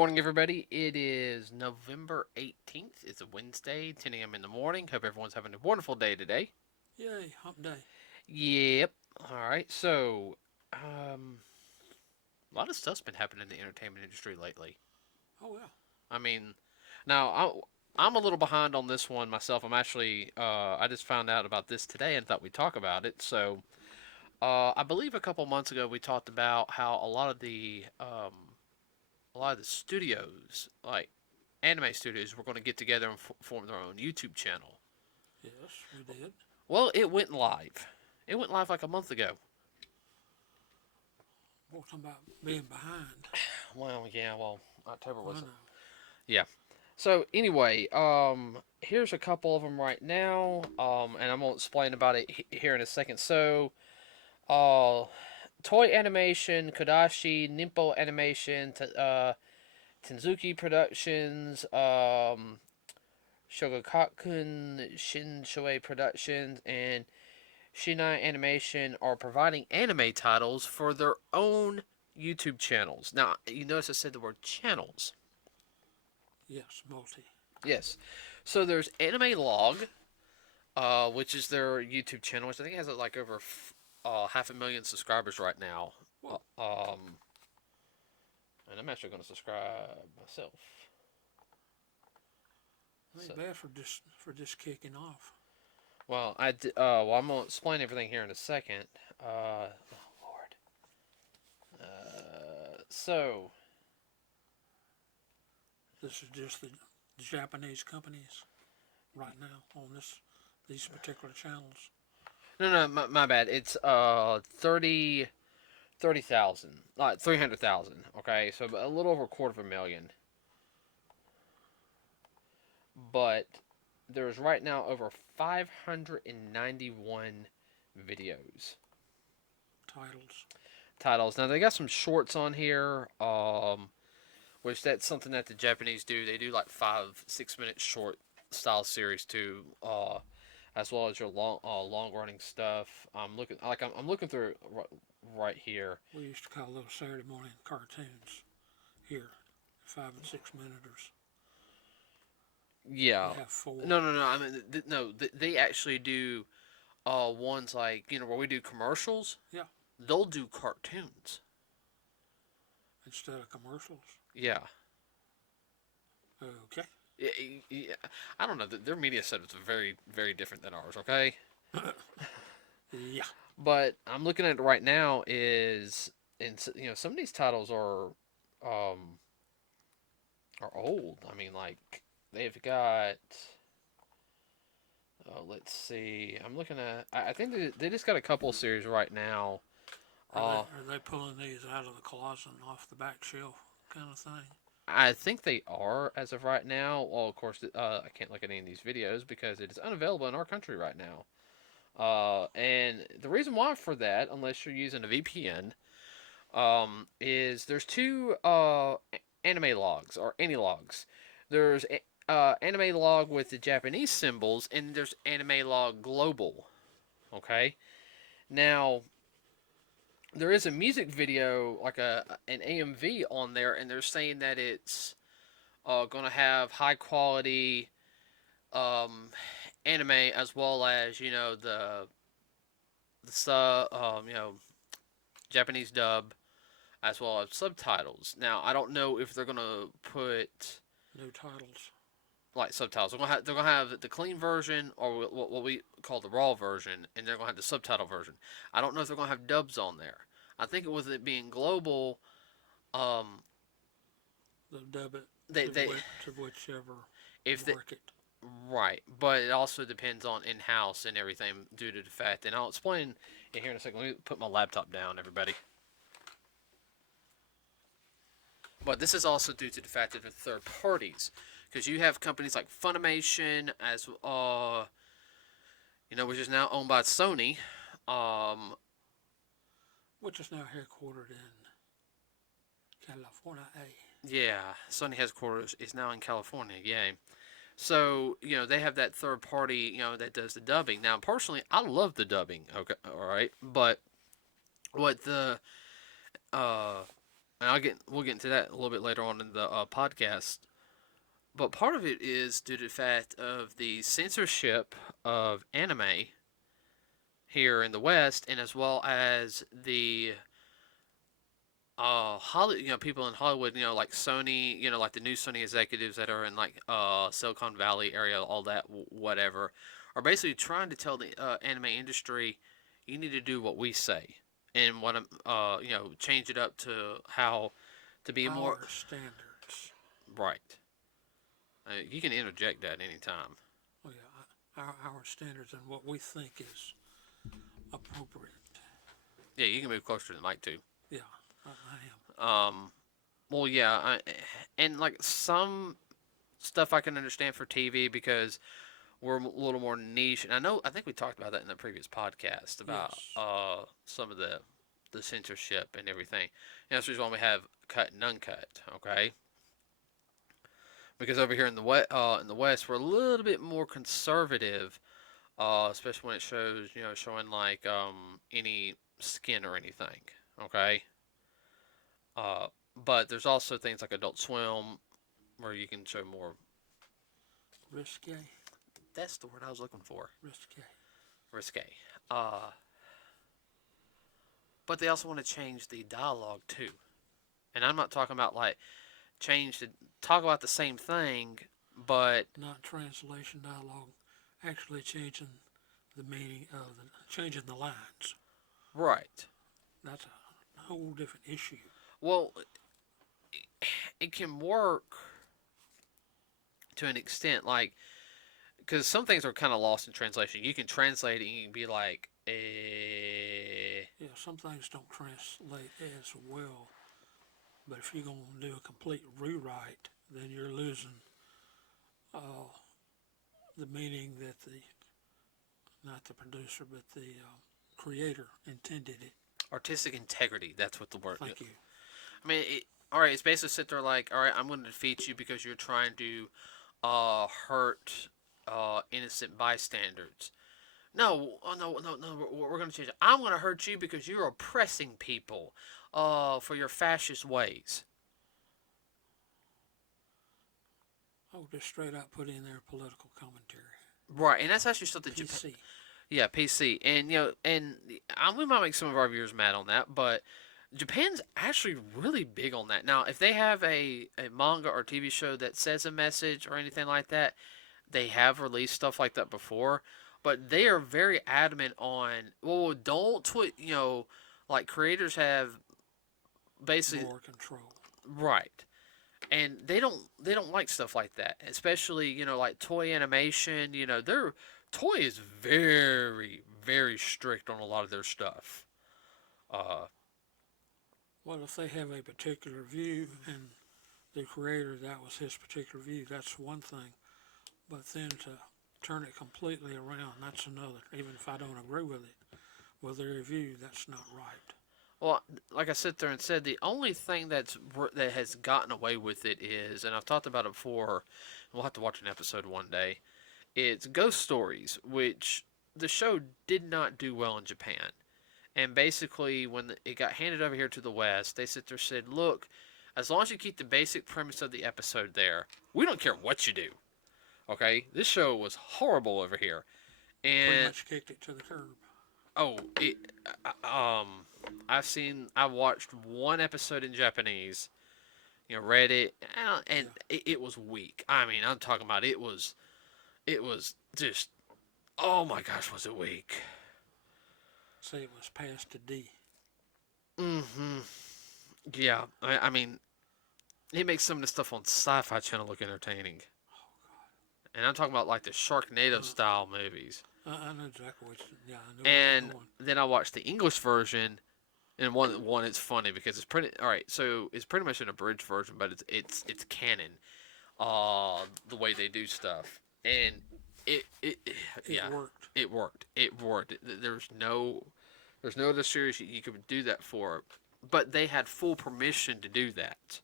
morning, everybody. It is November 18th. It's a Wednesday, 10 a.m. in the morning. Hope everyone's having a wonderful day today. Yay, hump day. Yep. All right. Um, a lot of stuff's been happening in the entertainment industry lately. Oh, well. I mean, now I'm a little behind on this one myself. I just found out about this today and thought we'd talk about it. I believe a couple months ago we talked about how a lot of the studios, like anime studios, were going to get together and form their own YouTube channel. Yes, we did. Well, it went live. It went live like a month ago. We're talking about being behind. Well, yeah, well, October I was. know. Yeah. So anyway, here's a couple of them right now, and I'm gonna explain about it here in a second. Uh, Toy Animation, Kodashi, Nimpo Animation, Tenzuki Productions, Shogakakun Shinshoei Productions, and Shinai Animation are providing anime titles for their own YouTube channels. Now, you notice I said the word channels. Yes, multi. Yes. So there's Animelog, which is their YouTube channel, which I think has like over half a million subscribers right now. Uh, Whoa. um, and I'm actually going to subscribe myself. That So, ain't bad for just kicking off. I'm going to explain everything here in a second. Oh Lord. So This is just the Japanese companies right now on these particular channels. no, my bad. It's 30,000, like 300,000. Okay, so a little over a quarter of a million. But there's right now over 591 videos Titles. titles. Now they got some shorts on here, which that's something that the Japanese do. They do like 5 6 minute short style series too, as well as your long running stuff. I'm looking through it right here. We used to call those Saturday morning cartoons here, 5 and 6 minuters. Yeah. We have four. No. I mean, no. They actually do ones like where we do commercials. Yeah, They'll do cartoons. instead of commercials. Yeah. Okay. Yeah. I don't know. Their media setups are very, very different than ours. Okay. Yeah. But I'm looking at it right now. And some of these titles um are old. I mean, like they've got. Let's see. I'm looking at. I think they just got a couple series right now. Are they Uh, are they pulling these out of the closet and off the back shelf kind of thing? I think they are as of right now. Well, of course, I can't look at any of these videos because it is unavailable in our country right now. And the reason why for that, unless you're using a VPN, is there's two anime logs or Animelogs. There's anime log with the Japanese symbols, and there's anime log global. Okay, now there is a music video like an AMV on there, and they're saying that it's going to have high quality um, anime as well as the Japanese dub as well as subtitles. Now I don't know if they're gonna put New titles. like subtitles. They're gonna have the clean version or what we call the raw version, and they're gonna have the subtitle version. I don't know if they're gonna have dubs on there. I think with it being global, um, They'll dub it they they to whichever if they market. right, but it also depends on in house and everything due to the fact. And I'll explain it here in a second. Let me put my laptop down, everybody. But this is also due to the fact that the third parties, because you have companies like Funimation, as which is now owned by Sony. Um, Which is now headquartered in California. yeah, Sony headquarters is now in California. Yeah, so they have that third party, that does the dubbing. Now, personally, I love the dubbing. Okay, all right, but what the uh and we'll get into that a little bit later on in the podcast. But part of it is due to the fact of the censorship of anime here in the West, and as well as the Hollywood, people in Hollywood, like Sony, like the new Sony executives that are in like Silicon Valley area, all that, whatever, are basically trying to tell the anime industry, you need to do what we say, and what change it up to how to be more Our standards. right. You can interject that anytime. Oh yeah, our standards and what we think is appropriate. Yeah, you can move closer to the mic too. Yeah, I am. Well, yeah, and like some stuff I can understand for TV because we're a little more niche, and I think we talked about that in the previous podcast about Yes. some of the censorship and everything. And that's the reason why we have cut and uncut. Okay, because over here in the West, we're a little bit more conservative, especially when it shows showing like any skin or anything. Okay, uh, but there's also things like Adult Swim where you can show more. Risque. That's the word I was looking for. Risque. Risque. Uh, but they also want to change the dialogue too. And I'm not talking about like talk about the same thing, but Not translation dialogue. Actually changing the meaning of changing the lines. right. That's a whole different issue. Well, it can work to an extent, like because some things are kind of lost in translation. You can translate it, and you can be like, Yeah, some things don't translate as well. But if you're going to do a complete rewrite, then you're losing the meaning that not the producer, but the creator intended it. artistic integrity. That's what the word. Thank you. I mean, all right. It's basically sit there like, all right, I'm going to defeat you because you're trying to hurt innocent bystanders. No, oh, no. We're going to change it. I'm going to hurt you because you're oppressing people for your fascist ways. Oh, just straight up put in there political commentary. Right, and that's actually something Japan. PC. Yeah, PC, and we might make some of our viewers mad on that, but Japan's actually really big on that. Now, if they have a manga or TV show that says a message or anything like that, they have released stuff like that before, but they are very adamant on, well, don't tweet, like creators have basically More control. right. And they don't like stuff like that, especially like toy animation. Their toy is very very strict on a lot of their stuff. Uh, Well, if they have a particular view and the creator, that was his particular view, that's one thing. But then to turn it completely around, that's another. Even if I don't agree with it, with their view, that's not right. well, like I sit there and said, the only thing that has gotten away with it is, and I've talked about it before. We'll have to watch an episode one day. It's Ghost Stories, which the show did not do well in Japan. And basically, when it got handed over here to the West, they sit there and said, look, as long as you keep the basic premise of the episode there, we don't care what you do. Okay? This show was horrible over here. Pretty And, much kicked it to the curb. oh, I watched one episode in Japanese, read it, and it was weak. I mean, I'm talking about it was just, oh my gosh, was it weak. Say it was past a D. Mm-hmm. Yeah, I mean, it makes some of the stuff on Sci-Fi Channel look entertaining. And I'm talking about like the Sharknado style movies. I know exactly what yeah, I know And then I watched the English version, and one it's funny because it's pretty all right. So it's pretty much an abridged version, but it's canon. The way they do stuff, and it yeah, worked. it worked. It worked. There's no other series you could do that for, but they had full permission to do that.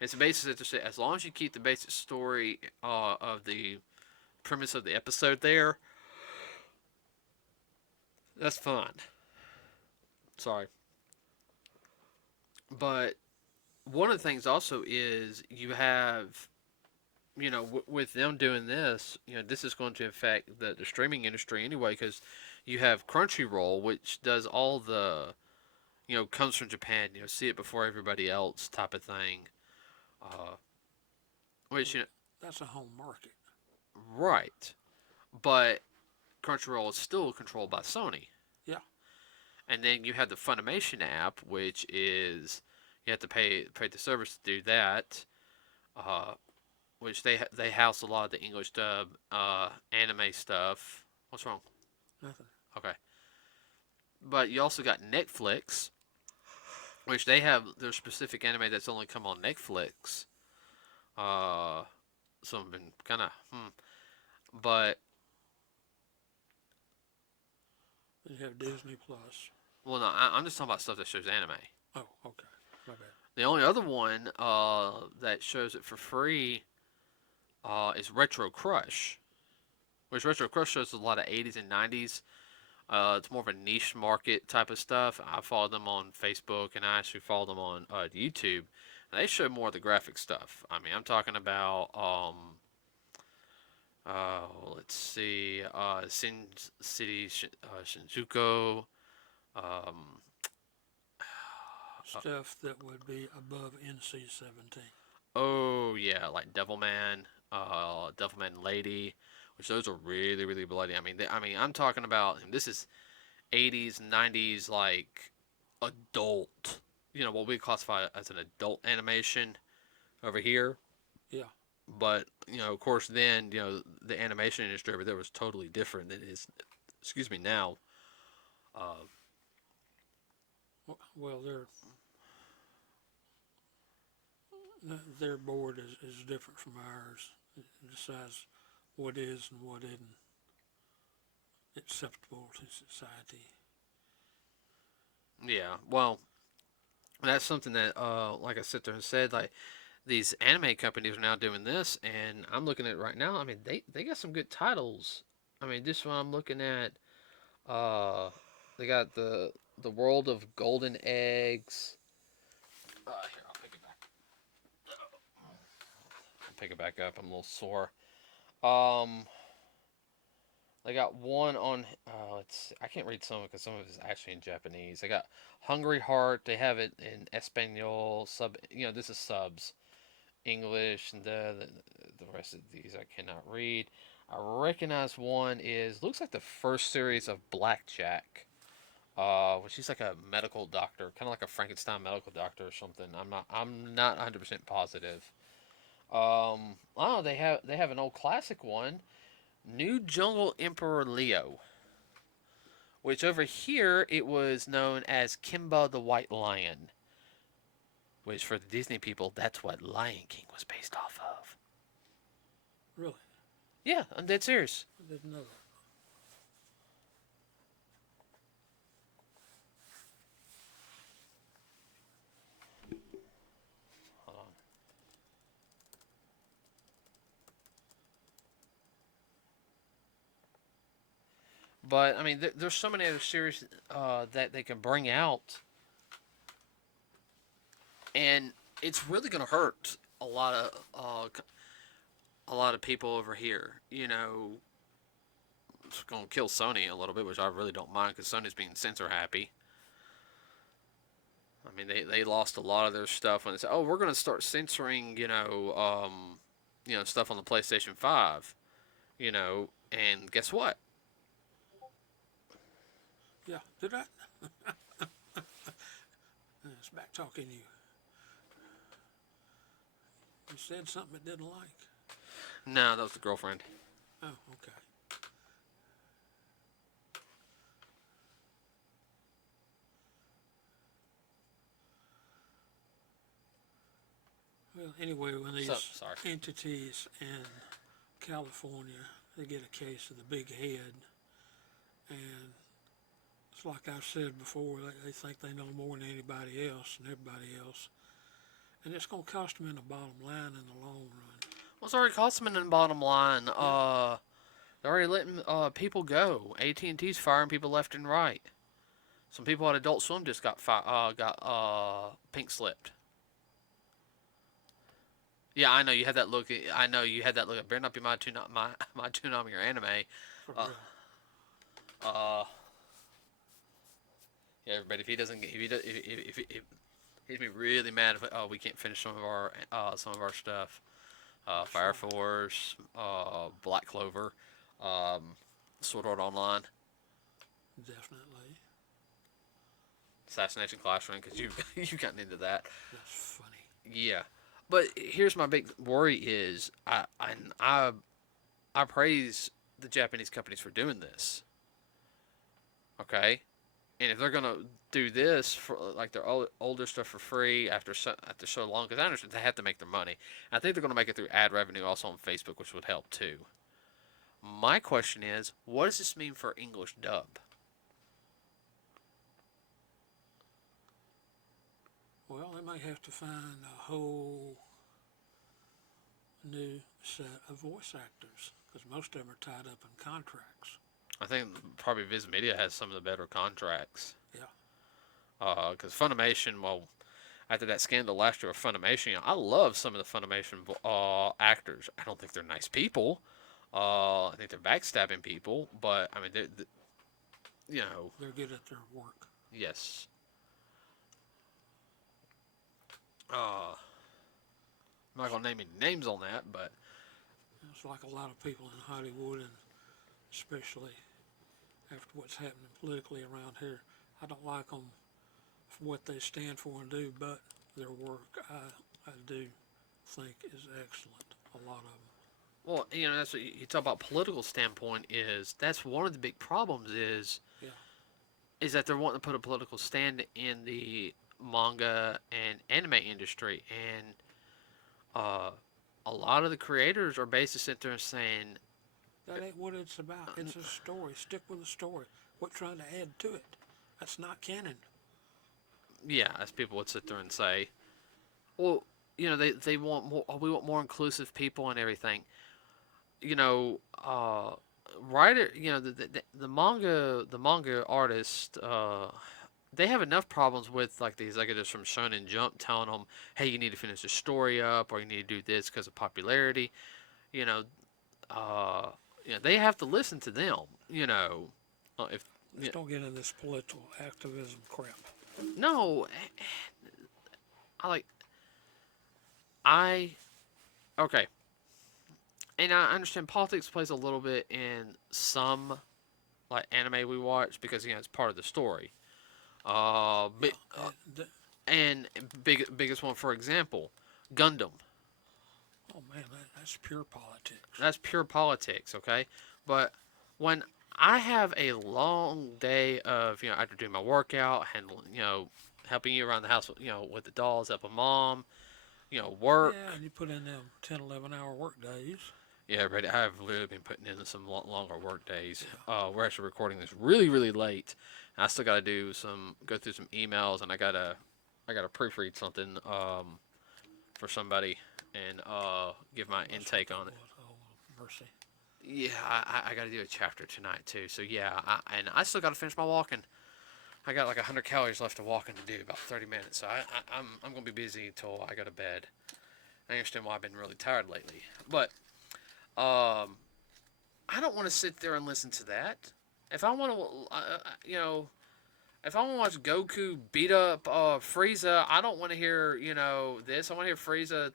It's basically to say, as long as you keep the basic story of the premise of the episode there, that's fine. Sorry. But one of the things also is you have, with them doing this, this is going to affect the streaming industry anyway, because you have Crunchyroll, which does all the, comes from Japan, see it before everybody else type of thing. Uh, which, Well, that's a home market. right. But Crunchyroll is still controlled by Sony. Yeah. And then you have the Funimation app, which is, you have to pay the service to do that. Uh, which they house a lot of the English dub anime stuff. What's wrong? Nothing. Okay. But you also got Netflix, which they have their specific anime that's only come on Netflix. Uh, so I've been kind of But You have Disney Plus. well, no, I'm just talking about stuff that shows anime. Oh, okay. My bad. The only other one that shows it for free is Retro Crush, which Retro Crush shows a lot of 80s and 90s. It's more of a niche market type of stuff. I follow them on Facebook, and I actually follow them on YouTube. And they show more of the graphic stuff. I mean, I'm talking about let's see, Sin City Shinjuku. Um, Stuff that would be above NC-17. oh yeah, like Devilman, Devilman Lady, which those are really really bloody. I mean, I'm talking about, and this is 80s, 90s, like adult. What we classify as an adult animation over here. Yeah. But of course, then the animation industry over there was totally different than it is. Excuse me now. Uh, Well, their board is different from ours. It decides what is and what isn't acceptable to society. yeah. Well, that's something that, like I sit there and said, like these anime companies are now doing this, and I'm looking at it right now. I mean, they got some good titles. I mean, this one I'm looking at. Uh, they got the World of Golden Eggs. Here, I'll pick it back. I'll pick it back up. I'm a little sore. Um, they got one on. Let's see, I can't read some because some of it is actually in Japanese. They got Hungry Heart. They have it in Espanol. This is subs. English, and the rest of these I cannot read. I recognize one is, looks like the first series of Blackjack, which he's like a medical doctor, kind of like a Frankenstein medical doctor or something. I'm not 100% positive. Oh, they have an old classic one, New Jungle Emperor Leo, which over here it was known as Kimba the White Lion, which for the Disney people, that's what Lion King was based off of. Really? Yeah, I'm dead serious. I didn't know that. Hold on. But I mean, there's so many other series that they can bring out, and it's really gonna hurt a lot of people over here. It's gonna kill Sony a little bit, which I really don't mind because Sony's being censor happy. I mean, they lost a lot of their stuff when they said, "Oh, we're gonna start censoring," stuff on the PlayStation 5. And guess what? Yeah, did I? It's back talking you. You said something it didn't like. No, that was the girlfriend. Oh, okay. Well, anyway, when these Sorry. entities in California, they get a case of the big head, and it's like I've said before, they think they know more than anybody else and everybody else, and it's going to cost them in the bottom line in the long run. Well, it's already cost them in the bottom line. Yeah. They're already letting people go. AT&T's firing people left and right. Some people at Adult Swim just got pink slipped. Yeah, I know you had that look. I know you had that look. It better not be my Toonami or anime. For Uh, real. uh, yeah, but if he doesn't, if he does, if he'd be really mad if we can't finish some of our stuff. Fire Sure. Force, Black Clover, um, Sword Art Online, Definitely. Assassination Classroom, because you've gotten into that. That's funny. Yeah, but here's my big worry: is I praise the Japanese companies for doing this. Okay, and if they're gonna do this for like their older stuff for free after so long, because I understand they have to make their money. I think they're gonna make it through ad revenue also on Facebook, which would help too. My question is, what does this mean for English dub? Well, they may have to find a whole new set of voice actors because most of them are tied up in contracts. I think probably Viz Media has some of the better contracts. Yeah. Because Funimation, well, after that scandal last year with Funimation, I love some of the Funimation actors. I don't think they're nice people. I think they're backstabbing people, but I mean, you know, They're good at their work. yes. I'm not gonna name any names on that, but It's like a lot of people in Hollywood, and especially after what's happening politically around here, I don't like them for what they stand for and do, but their work I do think is excellent. A lot of them. well, that's what you talk about. Political standpoint is that's one of the big problems Yeah. is that they're wanting to put a political stand in the manga and anime industry, and uh, a lot of the creators are basically sitting there and saying, That ain't what it's about. It's a story. Stick with the story. Quit trying to add to it. That's not canon. yeah, as people would sit there and say, well, they want more. We want more inclusive people and everything. You know, writer. The manga artist. They have enough problems with like the executives from Shonen Jump telling them, "Hey, you need to finish the story up, or you need to do this because of popularity." You know, uh, they have to listen to them. If Let's don't get into this political activism crap. no, I like I okay, and I understand politics plays a little bit in some like anime we watch because it's part of the story. Yeah. But, and biggest one for example, Gundam. Oh man, that's pure politics. That's pure politics, okay? But when I have a long day of, after doing my workout, handling, helping you around the house, with the dolls, helping mom, work. Yeah, and you put in them 10, 11-hour work days. Yeah, but I've literally been putting in some longer work days. Yeah. We're actually recording this really, really late. I still got to go through some emails, and I gotta proofread something for somebody and give my intake on it. Oh, mercy. Yeah, I got to do a chapter tonight too. So yeah, and I still got to finish my walking. I got like 100 calories left of walking to do, about 30 minutes. So I'm gonna be busy until I go to bed. I understand why I've been really tired lately, but I don't want to sit there and listen to that. If I want to, if I want to watch Goku beat up Frieza, I don't want to hear this. I want to hear Frieza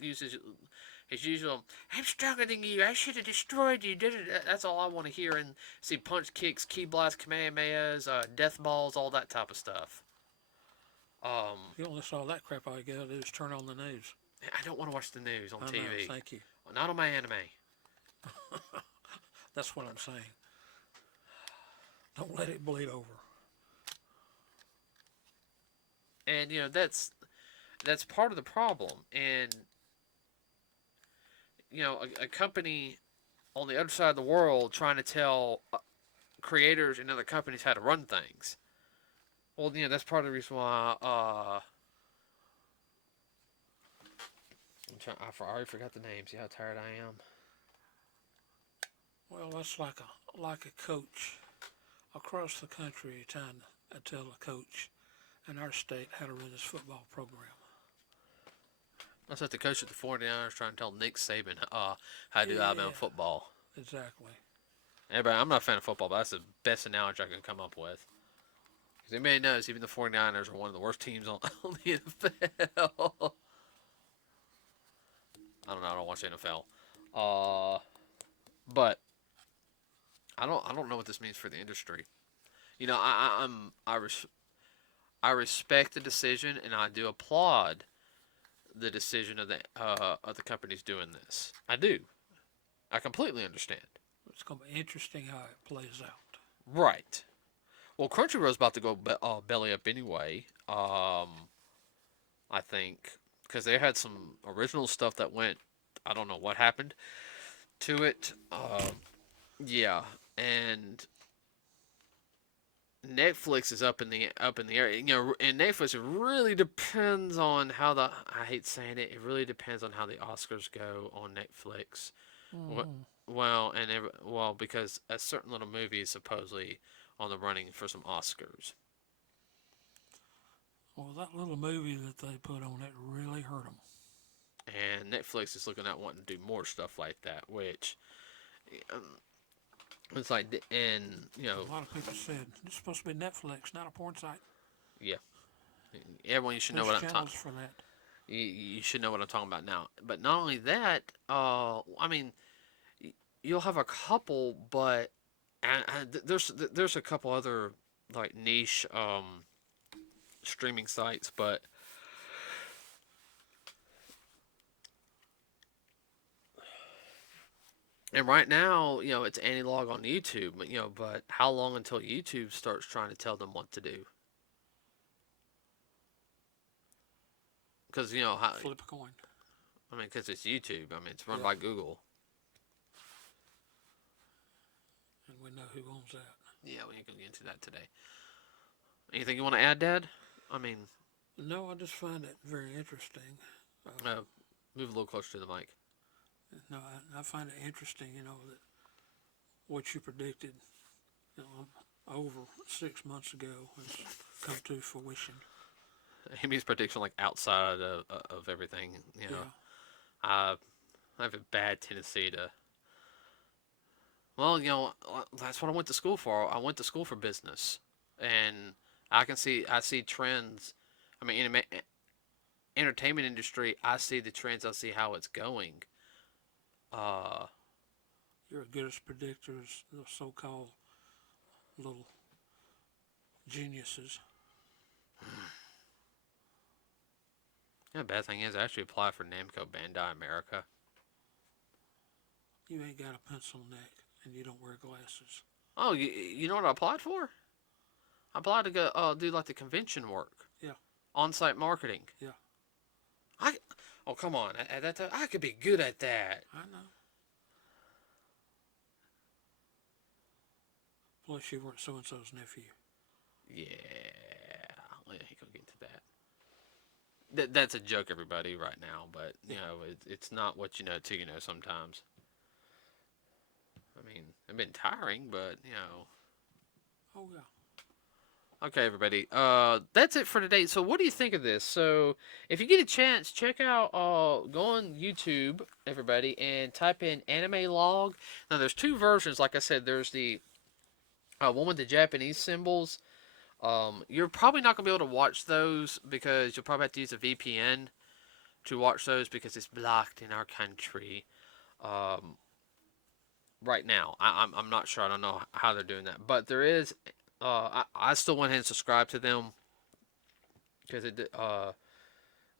use his usual. I'm stronger than you. I should have destroyed you. That's all I want to hear and see punch kicks, ki blast, kamehamehas, death balls, all that type of stuff. If you don't listen to all that crap, all you gotta do is turn on the news. I don't want to watch the news on I TV. know, thank you. Not on my anime. That's what I'm saying. Don't let it bleed over. And that's part of the problem. And a company on the other side of the world trying to tell creators and other companies how to run things. Well, that's part of the reason why I already forgot the names. See how tired I am. Well, that's like a coach across the country trying to tell a coach in our state how to run his football program. That's like the coach at the 49ers trying to tell Nick Saban how to do Alabama Yeah, football. exactly. Everybody, I'm not a fan of football, but that's the best analogy I can come up with. Because anybody knows, even the 49ers are one of the worst teams on, on the NFL. I don't know. I don't watch the NFL. But I don't know what this means for the industry. You know, I respect the decision, and I do applaud the decision of the companies doing this. I do. I completely understand. It's going to be interesting how it plays out. Right. Well, Crunchyroll's about to go belly up anyway. I think because they had some original stuff that went. I don't know what happened to it. Yeah, and Netflix is up in the air. You know, and Netflix, it really depends on how the. I hate saying it. It really depends on how the Oscars go on Netflix. What? Mm-hmm. Well, well, because a certain little movie is supposedly on the running for some Oscars. Well, that little movie that they put on it really hurt them. And Netflix is looking at wanting to do more stuff like that, which um, it's like, and you know, A lot of people said it's supposed to be Netflix, not a porn site. yeah, everyone, you should know There's what I'm talking. channels for that. You should know what I'm talking about now. But not only that, I mean, you'll have a couple, but there's a couple other like niche streaming sites, but and right now, you know, it's Animelog on YouTube, you know, but how long until YouTube starts trying to tell them what to do? Because, you know, how, Flip a coin. I mean, because it's YouTube. I mean, it's run Yeah, by Google. and we know who owns that. Yeah, we ain't going to get into that today. Anything you want to add, Dad? I mean, No, I just find it very interesting. uh, move a little closer to the mic. No, I find it interesting, that what you predicted, over 6 months ago has come to fruition. Amy's prediction, like, outside of everything, you know. Yeah, I have a bad tendency to. Well, you know, that's what I went to school for. I went to school for business, and I see trends. I mean, in the entertainment industry, I see the trends. I see how it's going. Uh, you're as good as predictors, the so-called little geniuses. yeah, the bad thing is, I actually applied for Namco Bandai America. You ain't got a pencil neck, and you don't wear glasses. Oh, you know what I applied for? I applied to go do like the convention work, Yeah, on-site marketing. yeah, I oh come on, at that time, I could be good at that. I know. Plus, you weren't so-and-so's nephew. Yeah, I ain't gonna get into that. That's a joke, everybody, right now. But you Yeah. know, it's not what you know till you know. Sometimes. I mean, it's been tiring, but you know. Oh, yeah. Okay, everybody. That's it for today. So, what do you think of this? So, if you get a chance, check out. Go on YouTube, everybody, and type in Animelog. Now, there's two versions. Like I said, there's the one with the Japanese symbols. You're probably not gonna be able to watch those because you'll probably have to use a VPN to watch those because it's blocked in our country. Um, right now, I'm not sure. I don't know how they're doing that, but there is. I still went ahead and subscribed to them because it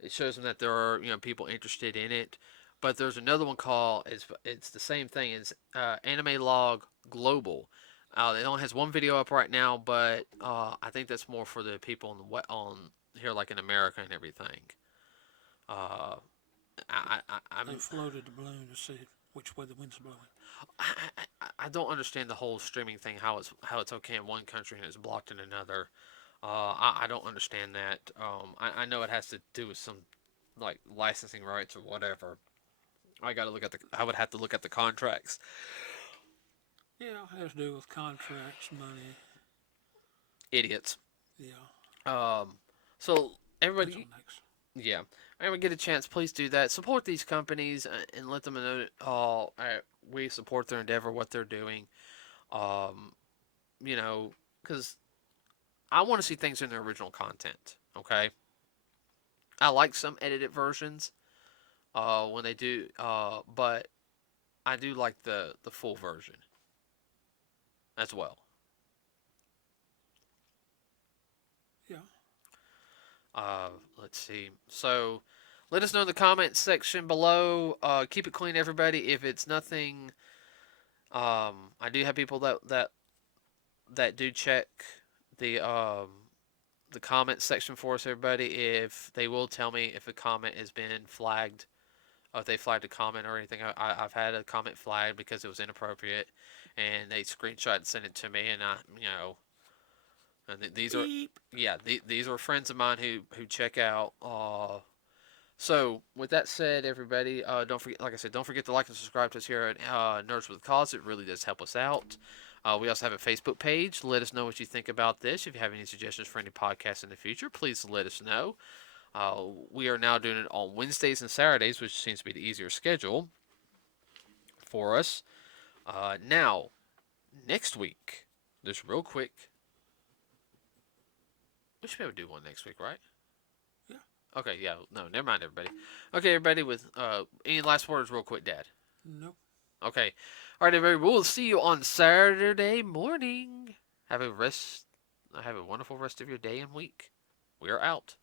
shows them that there are people interested in it. But there's another one called it's the same thing. It's Animelog Global. It only has one video up right now, but I think that's more for the people on here, like in America and everything. Uh, They floated the balloon to see which way the wind's blowing. I don't understand the whole streaming thing. How it's okay in one country and it's blocked in another. I don't understand that. I know it has to do with some like licensing rights or whatever. I would have to look at the contracts. Yeah, it has to do with contracts, money. Idiots. Yeah, So that's everybody, what next. Yeah. And we get a chance, please do that. Support these companies and let them know we support their endeavor, what they're doing. Um, you know, because I want to see things in their original content. Okay. I like some edited versions when they do, but I do like the full version as well. Yeah. Uh, let's see. So let us know in the comments section below. Keep it clean, everybody. If it's nothing, I do have people that do check the um, the comment section for us, everybody. If they will tell me if a comment has been flagged, if they flagged a comment or anything. I've had a comment flagged because it was inappropriate, and they screenshot and sent it to me, and these are, Beep. yeah, these are friends of mine who check out. So with that said, everybody, don't forget, like I said, don't forget to like and subscribe to us here at Nerds with a Cause. It really does help us out. We also have a Facebook page. Let us know what you think about this. If you have any suggestions for any podcasts in the future, please let us know. We are now doing it on Wednesdays and Saturdays, which seems to be the easier schedule for us. Now, next week, just real quick, we should be able to do one next week, right? Yeah. Okay, yeah, no, never mind, everybody. Okay, everybody, with any last words, real quick, Dad? Nope. Okay, all right, everybody, we'll see you on Saturday morning. Have a wonderful rest of your day and week. We are out.